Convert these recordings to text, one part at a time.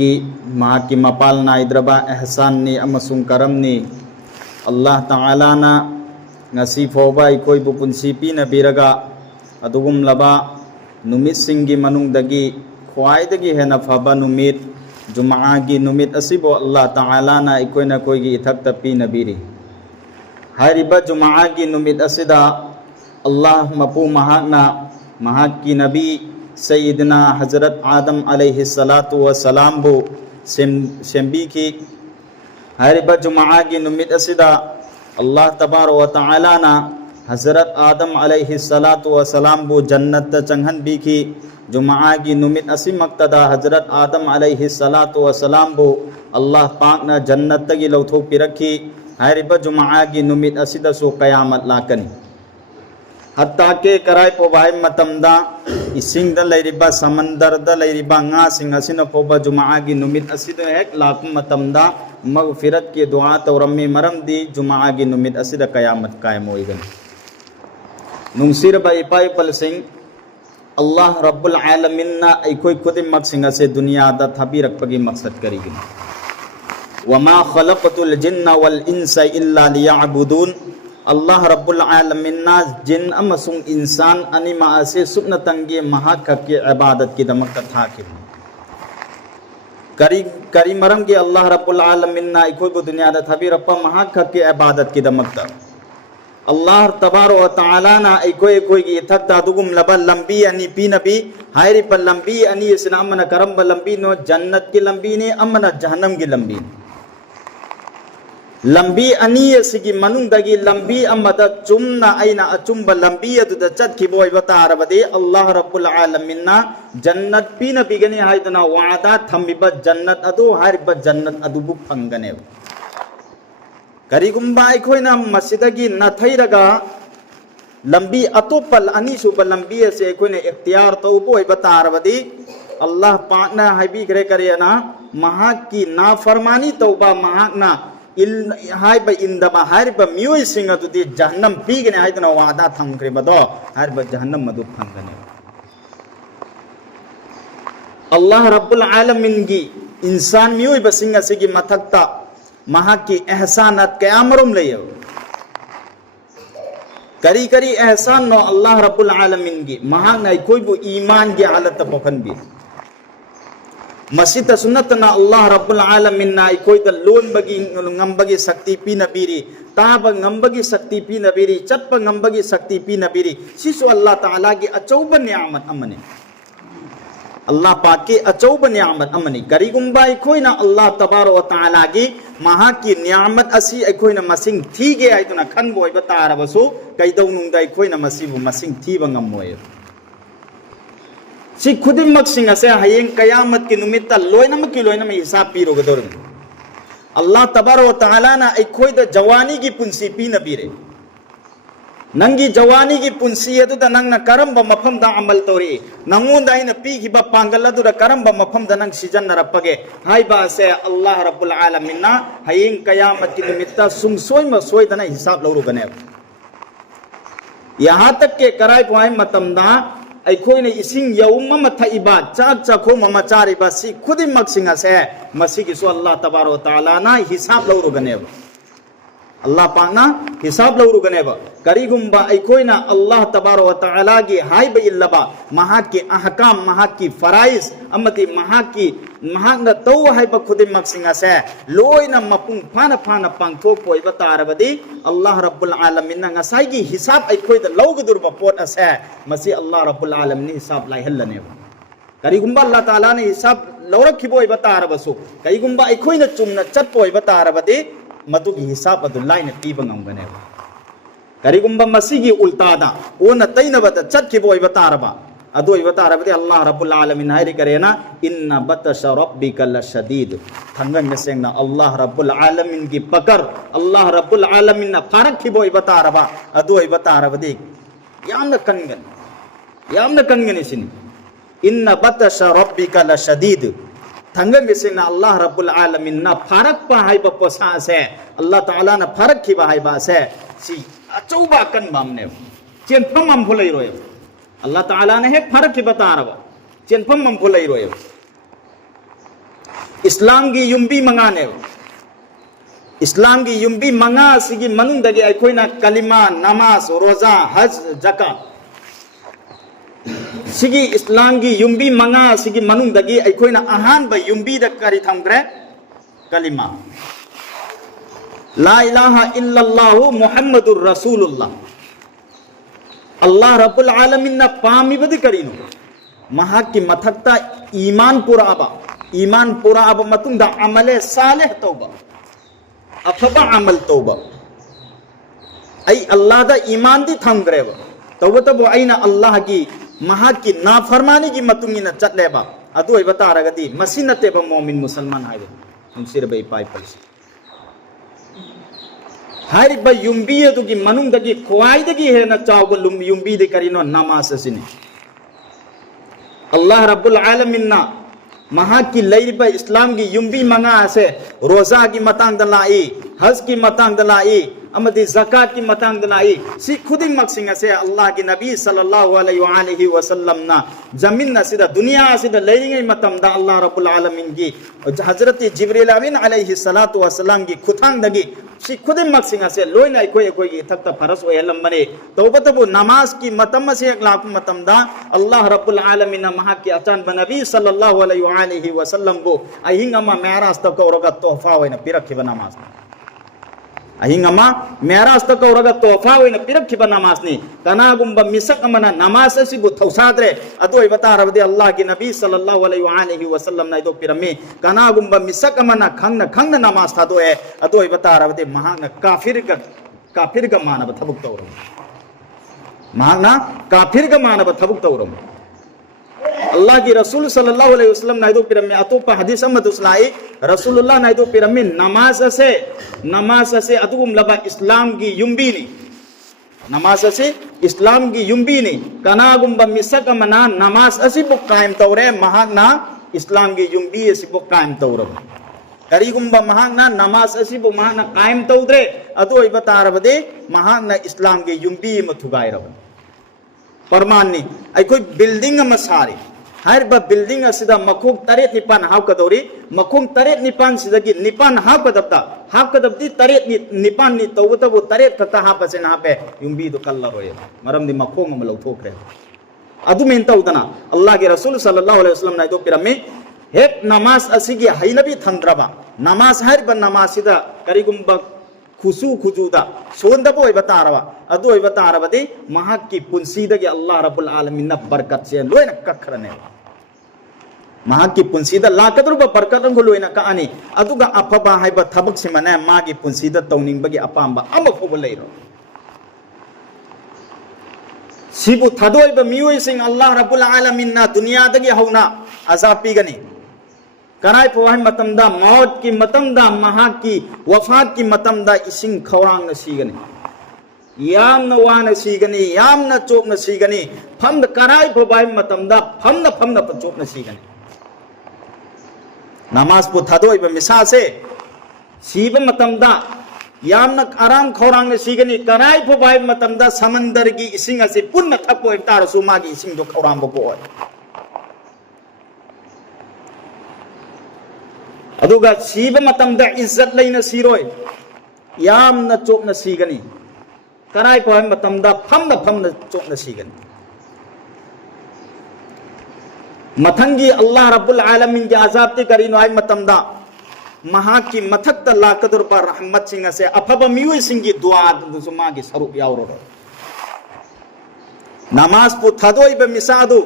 alamin gi mahaki mapal naidraba ihsan ni amasung karam ni Allah Ta'ala na ngasi fauba ikoi bu punsi pinabiraga adugum laba numit singgi manungdagi khwaidagi hena phaba numit jumaa gi numit asibo Allah Ta'ala na ikoi na koi gi ithakta pinabiri hariba jumaa gi numit asida Allah mapu mahakna mahaki nabi Sayyidina Hazrat Adam alaihi salatu wa salam bu sembi ki hariba jumaa gi numit asida Allah tabaraka wa ta'ala na Hazrat Adam alaihi salatu wa salam bu jannat ta changhan bi ki jumaa gi numit asimaktada Hazrat Adam alaihi salatu wa salam bu Allah pak na jannat ta gi lauthok pirakhi hariba jumaa gi numit asida su qiyamat lakani hatta ke karai pobai matamda ising da lairiba samandar da lairiba nga sing asina poba jumaa gi numit asida hek lakum matamda magfirat ke dua tawrammi maram di jumaa gi numit asida qiyamat qaim hoigan nungsir ba ipai pal sing Allah Rabbul Alamin na aikoi kudim mak sing ase dunia da thabi rakpagi maksad karigin wama khalaqatul jinna wal insa illa liya'budun Allah Rabbul Alamin na jin amasung insan ani maase sukna tangi mahakka ki ibadat ki damak thakim kari maram ki Allah Rabbul Alamin na ikoi bu dunia da thabi rappa mahakka ki ibadat ki damak Allah tabaraka wa ta'ala na ikoi ki thakta dugum laba lambi ani pinabi hairi pa lambi ani isna amana karam ba lambi no jannat ki lambi ne amana jahannam ki lambi lambi ani sigi manung dagi lambi amada chumna aina achumba lambi adu da chat ki boy bata arabade Allah Rabbul Alamin na jannat pina bigani haidana wa'ada thamiba jannat adu hariba jannat adu bu phangane karigumba ikhoina masidagi nathairaga lambi atopal ani suba lambi se ikhoina ikhtiyar to boy bata arabade Allah paakna haibi kare karena mahaki na farmani tauba mahakna haiba indaba hariba mioi singa tu di jahannam pigene haidana wada thamkre bado hariba jahannam madu phangane Allah Rabbul Alamin gi insan mioi basinga sigi mathakta mahaki ihsanat kayamarum leyo kari kari ihsan no Allah Rabbul Alamin gi mahang ai koi bu iman gi halat pokhan bi masita sunnatna Allah Rabbul Alamin na ikoi da lon bagi ngambagi sakti pinabiri taba ngambagi sakti pinabiri chatpa ngambagi sakti pinabiri sisu Allah Ta'ala gi achauba ni'mat amane Allah paki achauba ni'mat amane karigumba ikoi na Allah tabaraka wa ta'ala gi mahaki ni'mat asi ikoi na masing thige aituna khan boi batara basu kaidau nung dai ikoi na masibu masing thiba ngamoy si khudimmak singa se hayeng qiyamat ki numitta loinam ki loinam hisab piro gador Allah tabaraka wa ta'ala na ikoi da jawani gi punsi pinabire nangi jawani gi punsi adu da nangna karamba mafam da amal tori nangonda ina pi gi ba pangal adu da karamba mafam da nang sijan narapage hai ba se Allah Rabbul Alamin na hayeng qiyamat ki numitta sungsoi ma soi dana hisab lawru gane yahan tak ke karai poai matamda aikoi ne ising yaum ma thaiba chak chakho mama chariba si khudim maksinga se masigi so Allah tabaraka wa ta'ala na hisab lawru gane Allah paana hisab lawru gane ba karigumba aikoi na Allah tabaraka wa ta'ala gi haiba illaba mahaki ahkam mahaki farais amati mahaki mahangna to haiba khudim maksinga se loina mapung phana phana pangthok poi ba tarabadi Allah Rabbul Alamin na ngasai gi hisab aikoi da lawgudur ba pot ase masi Allah Rabbul Alamin hisab lai hallane karigumba Allah Ta'ala ne hisab lawrak khiboi ba tarabasu karigumba aikoi na chumna chat poi ba tarabadi matu gi hisab adu laina piba ngamgane karigumba masigi ultada ona taina bata chat khiboi ba taraba adu ibata arabati Allah Rabbul Alamin hairi karena inna batasha rabbika lashadid thangan mesengna Allah Rabbul Alamin gi pakar Allah Rabbul Alamin na farak khibo ibata araba adu ibata arabati yamna kangan isini inna batasha rabbika lashadid thangan mesengna Allah Rabbul Alamin na farak pa haiba posa se Allah Ta'ala na farak khiba haiba se si achauba kan mamne chen phamam phulai royo Allah Ta'ala ne है फर्क ही बता रहा chain फम हम भुलाई रोए इस्लाम की युम्बी मंगाने इस्लाम की युम्बी मंगा सिगी मनुंग दगे अखोइना कलिमा नमाज रोजा हज जका सिगी इस्लाम की युम्बी मंगा सिगी मनुंग दगे अखोइना अहान ब युम्बी द करी थमग्रे कलिमा ला इलाहा इल्लल्लाहु मुहम्मदुर रसूलुल्लाह अल्लाह रब्बुल आलमीन ना पामी बदि करीनु महा की मथक्ता ईमान पुराबा मतुंग दा अमले सालेह तौबा अफबा अमल तौबा आई अल्लाह दा ईमान दी थमग्रेब तौबा तबो आइना अल्लाह की महा की नाफरमानी की मतुंगिना चटलेबा अदु ओइ बतारगदी मसी नतेबा मोमिन मुसलमान हाइबे नुसिर बे पाइ पल्स हारिबा युम्बी अदुगी मनुंगदगी ख्वाइदगी हेना चावबा युम्बी दे करिनो नमाज असिने अल्लाह रब्बुल आलमीन ना महा की लैरिबा इस्लाम की युम्बी मंगा से रोजा की मतंग दलाई हज की मतंग दलाई अमदी ज़कात की मतंग दलाई सी खुदिंग मक्सिंग से अल्लाह की नबी सल्लल्लाहु अलैहि वसल्लम ना जमीन ना सीधा दुनिया सीधा लैरिंगे मतम दा अल्लाह रब्बुल आलमीन की हजरत जिब्रील अमीन अलैहि सलातु वसलाम की खुथांग दगी सी खुदिंग मक्सिंग से लोइना कोई थक्ता फरस ओहलम बने तौबतबु नमाज की मतम से एक लाख मतम दा अल्लाह रब्बुल आलमीन महा की अचान नबी सल्लल्लाहु अलैहि वसल्लम को अहिंगमा मेराज तक औरगा तोहफा होइना पिरखिबा नमाज अहिंगमा मेराज तक औरगा तोहफा होइना पिरखिबा नमाज नि कनागुंबा मिसक अमना नमाज असिबु थौसाद्रे अदोय बतारबदे अल्लाह की नबी सल्लल्लाहु अलैहि वसल्लम ना इदो पिरमे कनागुंबा मिसक अमना खंगना नमाज थादोए अदोय बतारबदे महाना काफिर का मानब थबुक तौरम महाना काफिर का मानब थबुक तौरम अल्लाह की रसूल सल्लल्लाहु अलैहि वसल्लम नाइदो पिरमे अतोपा हदीस अमद उसलाई रसूलुल्लाह नाइदो पिरमे नमाज से अतुम लबा इस्लाम की युम्बी नि नमाज से इस्लाम की युम्बी नि कनागुंबा मिसक मना नमाज असी बुक कायम तौरे महाना इस्लाम की युम्बी असी बुक कायम तौरब करीगुंबा महाना नमाज असी बुक महाना कायम तौद्रे अदो इबतारबदे महाना इस्लाम की युम्बी मथुगायरब परमानी अखोई बिल्डिंग सारी हर बिल्डिंग मखों तरेट निपान हाकदौरी मखों तरेट निपान निपान हाकदबदी तरेट निपान तौबतबु तरेट खत हापसे हापे युम्बी कल्लरोय मरमदी मखों लौथोख्रे अदुमेन तौदना अल्लाह के रसूल सल्लल्लाहु अलैहि वसल्लम नाइदो पिरमे हेक नमाज असिगी हैनबी थंद्रबा नमाज हर नमाज सिदा करिगुंबा खुसु खुजुदा सोंदबो बतारवा अदो बतारबदे महा की पुंसीदगी अल्लाह रब्बुल आलमीन ना बरकत से लोयना कखरने महा की पुंसीदा लाकदरुबा बरकत को लोयना कानी अदुगा अफबा हाइबा थबक सिमने मागी पुंसीदा तौनिंगबगी अपांबा अमफोब लेरो सिबु थदोइबा मियोइसिंग अल्लाह रब्बुल आलमीन ना दुनियादगी हौना अजाब पीगनी कराई पोहाय मतमदा मौत की मतमदा महा की वफात की मतमदा इसिंग खौरांग न सीगनी यामन वान सीगनी यामन चोप न सीगनी फम कराई पोहाय मतमदा फम न चोप न सीगनी नमाज पु थदोइबा मिसा से सीब मतमदा यामन आराम खौरांग न सीगनी कराई पोहाय मतमदा समंदर की इसिंग असे पुन्न थपो इतारसु मागी इसिंग दो खौरांग बो अदुगा सीब मतमदा इज्जत लेना सीरोय यामना चोपना सीगनी कराई पोहाय मतमदा फमना चोपना सीगनी मथंगी अल्लाह रब्बुल आलमीन के अजाब ते करीनो आय मतमदा महा की मथक लाकदुर पर रहमत सिंह से अफब मियुई सिंह की दुआ दुसुमा की सरूप यावरो नमाज पु थदोय बे मिसादु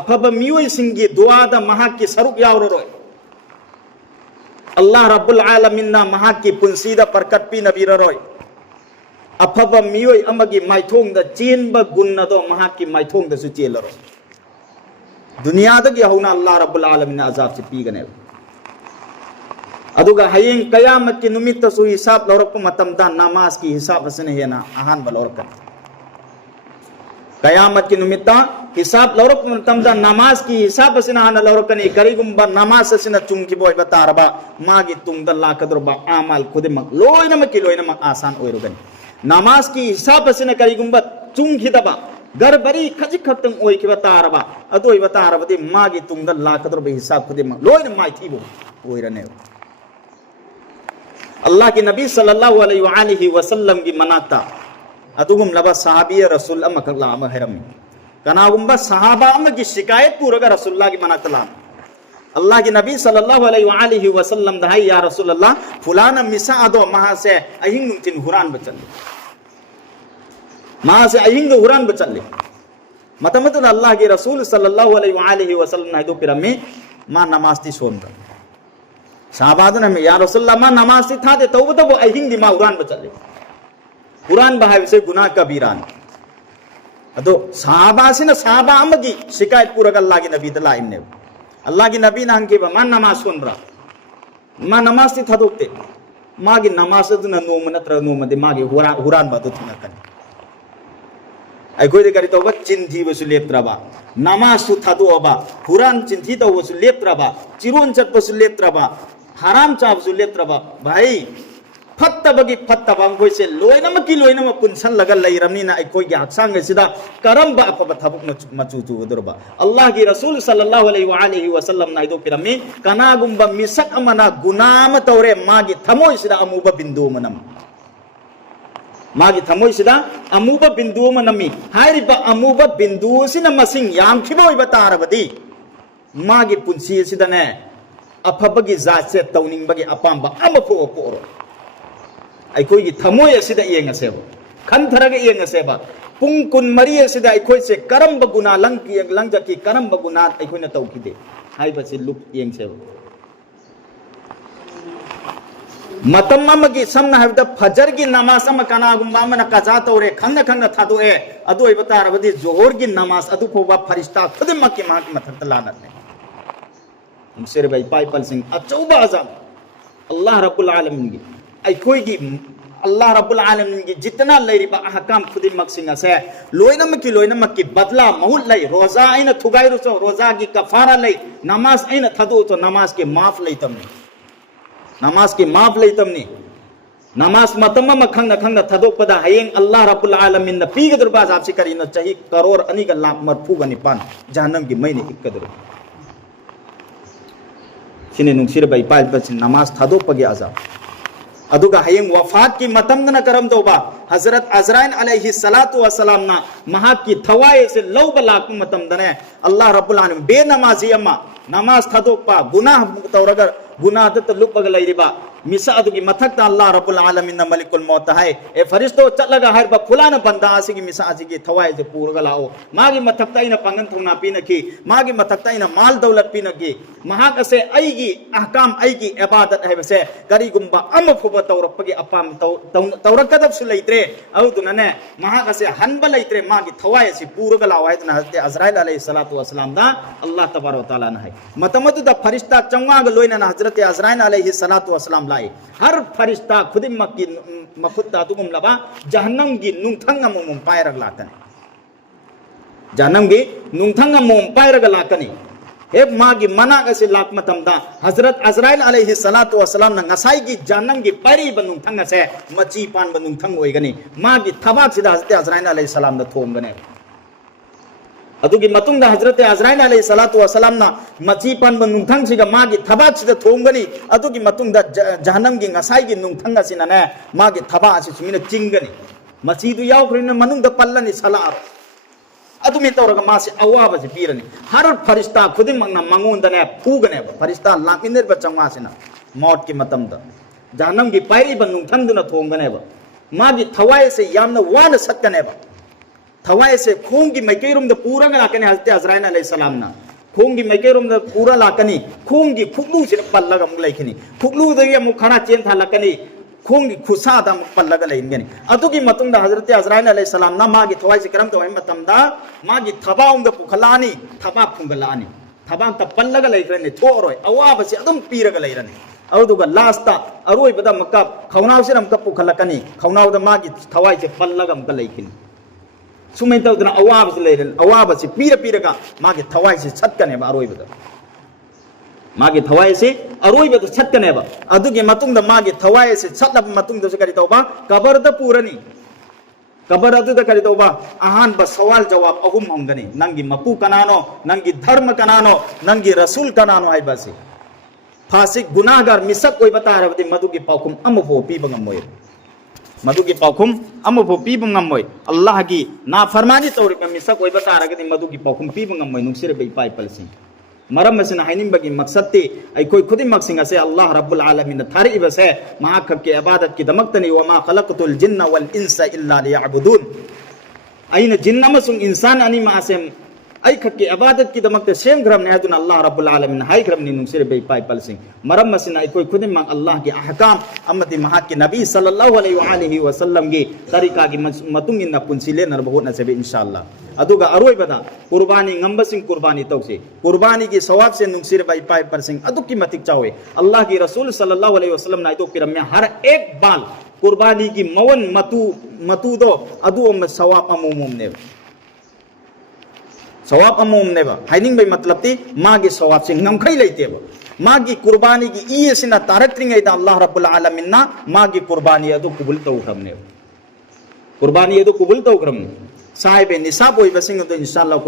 अफब मियुई सिंह की दुआ द महा की सरूप यावरो अल्लाह रब्बुल आलमीन ना महा की पुंसीदा बरकत पी नबीर रोय अफब मियोय अमगी माइथोंग द चेनब गुन्न दो महा की माइथोंग द सु चेलरो दुनिया दगी हौना अल्लाह रब्बुल आलमीन अजाब से पीगने अदुगा हयेंग कयामत की नुमित सु हिसाब लौरक मतमदा नमाज की हिसाब असने हेना अहान बलौरक कयामत की नुमित हिसाब लौरक मतमदा नमाज की हिसाब असना हाना लौरकनी करिगुंबा नमाज असना चुंगी बोय बतारबा मागी तुंगदा लाकदरबा आमाल खुदिमक लोइनमक आसान ओइरुगनी नमाज की हिसाब असना करिगुंबा चुंगीदबा गरबरी खजिक खतंग ओइखिबा तारबा अदोइबा तारबदि मागी तुंगदा लाकदरबा हिसाब खुदिम लोइन माइथिबो ओइरने अल्लाह के नबी सल्लल्लाहु अलैहि वसल्लम की मनाता अदुगुम लबा सहाबी रसूल अमकक लाम हैरम कनागुम्बा सहाबा की शिकायत पूरगा रसूलुल्लाह की मनाता लाम अल्लाह के नबी सल्लल्लाहु अलैहि वसल्लम दहाई या रसूल अल्लाह फुलाना मिसा अदो महा से अहिंग नुतिन हुरान बचल महा से अहिंग हुरान बचल मतमत अल्लाह के रसूल सल्लल्लाहु अलैहि वसल्लम नाइदो पिरमी मा नमाज ती सोमदा साहबादन में या रसूलुल्लाह मा नमाज ती था दे तौबदबो अहिंग दी मा हुरान बचल हुरान बहाय से गुनाह कबीरान अदो साहबासिन साहबा अमगी शिकायत पूरगा अल्लाह के नबी दला इन्ने अल्लाह की नबी नाम के मा नमाज सुन रहा मा नमाज ती थदोक्ते मागी नमाज दुना नोम नत्र नोम दे मागी हुरान बादो थनकन अखोइदे करि तौबा चिंथी बसु लेप्त्रबा नमाज सु थदोबा हुरान चिंथी तौबसु लेप्त्रबा चिरोन चटबसु लेप्त्रबा हराम चाबसु लेप्त्रबा भाई फत्तबगी फत्तबा अखोइसे लोइनमकी लोइनम पुनसन लगा लैरमनिना अखोइगी हक्सांग सिदा करंबा अफबा थबुक मचु चुगदरबा अल्लाह की रसूल सल्लल्लाहु अलैहि वसल्लम नाइदो पिरमी कनागुम्बा मिसक अमना गुनाम तौरे मागी थमोइ सिदा अमुबा बिंदु मनम मागी थमोइ सिदा अमुबा बिंदु मनमी हाइरिबा अमुबा बिंदु सिना मसिंग यामखिबा ओइबा तारबदी मागी पुंसी सिदने अफबगी जासे तौनिंगबगी अपाम्बा अमफो पोरो अखोई थमोय असिदा येंगसेबा खंथरगा येंगसेबा पुंग कुन मरी असिदा अखोइसे करंब गुना लंगजकी करंब गुना अखोइना तौखिदे हाइबसे लुक येंगसेबा मतम अमगी समना हाइबदा फजर की नमाज अम कनागुम्बा अमना कजा तौरे खंगना खंगना थादोए अदोइबा तारबदी जोहर की नमाज अदु फोबा फरिश्ता खुदिमकी माकी मथक्ता लानतने मुसर भाई पाइपल सिंह अचौबा आजम अल्लाह रब्बुल आलमीन की अखोइगी अल्लाह रब्बुल आलमीन की जितना लैरिबा अहकाम खुदिमक सिंह असे लोइनमक की बदला महुल लै रोजा आइना थुगाइरु चो रोजा की कफारा लै नमाज आइना थदो तो नमाज के माफ लैतमनी नमाज के माफ लैतमनी नमाज मतम खंगना खंगना थदोपदा हयेंग अल्लाह रब्बुल आलमीन न पीगदुरबा जाबसी करिना चाही करोड़ अनिगा लाख मरफूगा निपान जहन्नम की मैने इक्कदुर सिने नुंगसिर बाई पाइल पछ नमाज थदोपगे अजाब अदुगा हयेंग वफात की मतमदना करम तौबा हजरत अजराइल अलैहि सलातु वसलाम ना महा की थवाए से लौब लाख मतमदने अल्लाह रब्बुल आलमीन बेनमाजी अम्मा नमाज थदोपा गुनाह तौरगर गुनाह त लुपग लैरिबा मिसा अदुगी मथक्ता अल्लाह रब्बुल आलमीन मलिकुल मौत है ए फरिश्तो चलगा हर बा फुलाना बंदा आसिगी मिसा आसिगी थवाए जे पूरगा लाओ मागी मथक्ता इन पंगन थुना पीनकी मागी मथक्ता इन माल दौलत पीनकी महाक से अईगी अहकाम अईगी इबादत है बसे करीगुम्बा अम फुब तौरपगे अपाम तौरकदब सु लैत्रे औदुनने महाक से हनब लैत्रे मागी थवाए से पूरगा लाओ है हजरत अजराइल अलैहि सलातु वसलाम दा अल्लाह तबारक व तआला न है मतमतु द फरिश्ता चंगाग लोइना हजरत अजराइल अलैहि सलातु वसलाम हर फरिश्ता खुदिमक की मखुत्ता तुम लबा जहन्नम की नुंगथंग अमुम पायरग लाकनी जहन्नम की नुंगथंग अमुम पायरग लाकनी हे मागी मनाग से लाक मतमदा हजरत अजराइल अलैहि सलातु वसलाम न ngасai की जहन्नम की पारी बनुंगथंग से मची पान बनुंगथंग ओइगनी मागी थबाक सिदा हजरत अजराइल अलैहि सलाम द थोंगने अदुगी मतुंग दा हजरत अजराइल अलैहि सलातु वसलाम ना मची पन नुंगथंग सिगा मागी थबाक सिदा थोंगनी अदुगी मतुंग दा जहन्नम की ngасai की नुंगथंग सिना ने मागी थबा असि सुमिना चिंगनी मची दु यावख्रिन मनुंग दा पल्लनी सलार अदुमी तौरगा मासे अवाब से पीरनी हर फरिश्ता खुदिमक ना मंगोन दने फूगने फरिश्ता लाकिनर बचंगा सिना मौत की मतम दा जहन्नम की पायरी बन नुंगथंग दुना थोंगने मागी थवाए से यामना वान सत्कने थवाए से खोंग की मैकेरुम द पूरा लाकने हजरत अजराइल अलैहि सलाम ना खोंग की मैकेरुम द पूरा लाकनी खोंग की खुगलू से पल्लग अमुक लैखनी खुगलू दगी अमुक खड़ा चेन था लकनी खोंग की खुसा दा अमुक पल्लग लैंगनी अदुगी मतुंग द हजरत अजराइल अलैहि सलाम ना मागी थवाए से करम तवाई मतम दा मागी थबाउंग द पुखलानी थबा फुंगलानी थबा त पल्लग लैखनी थोरोय अवाब से अदुम पीरग लैरनी औदुगा लास्ता अरोय बदा मक्का खौनाव से अमुक पुखलकनी खौनाव द मागी थवाए से पल्लग अमुक लैखनी सुमै तौदना अवाब से लेरन अवाब से पीरगा मागे थवाई से छटकने अरोइबद मागे थवाई से अरोइबद छटकने अदुगे मतुंग द मागे थवाई से छटलब मतुंग द करि तौबा कबर द पूरनी कबर अदुदा करी तौबा अहान बा सवाल जवाब अहुम हमगनी नंगी मपू कनानो नंगी धर्म कनानो नंगी रसूल कनानो हाय बासी फासिक गुनाहगार मिसक ओइ बतारबदि मदुगी पाउकुम अमफो पीबंगमोय मदुगी पाउकुम अमफो पीबंगमोय अल्लाह की ना फरमानी तौरिक मिसक ओइ बतारगदि मदुगी पाउकुम पीबंगमोय नुसिर बे पाइ पलसिंग मरम मसिन हाइनिंबगी मकसदती अखोई खुदिमक से अल्लाह रब्बुल आलमीन थारिबसे महाक के इबादत की दमक्तनी वमा खलक़तुल जिन्न वल इंसा इल्ला लियअबुदून अइन जिन्न अमसुंग इंसान अनि मासेम अखक के इबादत की दमक्ते सेम ग्रम ने हदुन अल्लाह रब्बुल आलमीन हाई ग्रम नि नुसिर बे पाइ पलसिंग मरम मसिन अखोई खुदिमक अल्लाह के अहकाम अमति महाक के नबी सल्लल्लाहु अलैहि वसल्लम की तरीका की मतुंग इन पुंसिले नरबहो नसेबे इंशाअल्लाह अदुगा अरोइबदा कुर्बानी ngambasing कुर्बानी तौसे कुर्बानी की सवाब से नुंगसिर बाई पाइ परसिंग अदुकी मतिक चावे अल्लाह की रसूल सल्लल्लाहु अलैहि वसल्लम नाइ तो पिरम हर एक बाल कुर्बानी की मवन मतू दो अदु सवाब अमुमुम ने सवाब अमुमुम ने हाइनिंग बाई मतलब ती मागी सवाब से ngमखै लेते मागी कुर्बानी की ई सिना तारक्त्रिंग दा अल्लाह रब्बुल आलमीन ना मागी कुर्बानी अदु कुबुल तौक्रम ने कुर्बानी अदु कुबुल तौक्रम साहिब निसाब होई बसिंग तो इंशाअल्लाह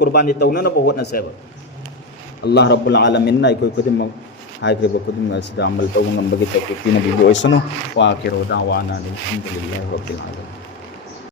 कुर्बानी तौना न बहुत नसेब अल्लाह रब्बुल आलमीन ना कोई खुदिम हाय के खुदिम अमल तौंगम बगी तौफीक नबी बोइसनो वा आखिरु दावाना अल्हम्दुलिल्लाहि रब्बिल आलमीन।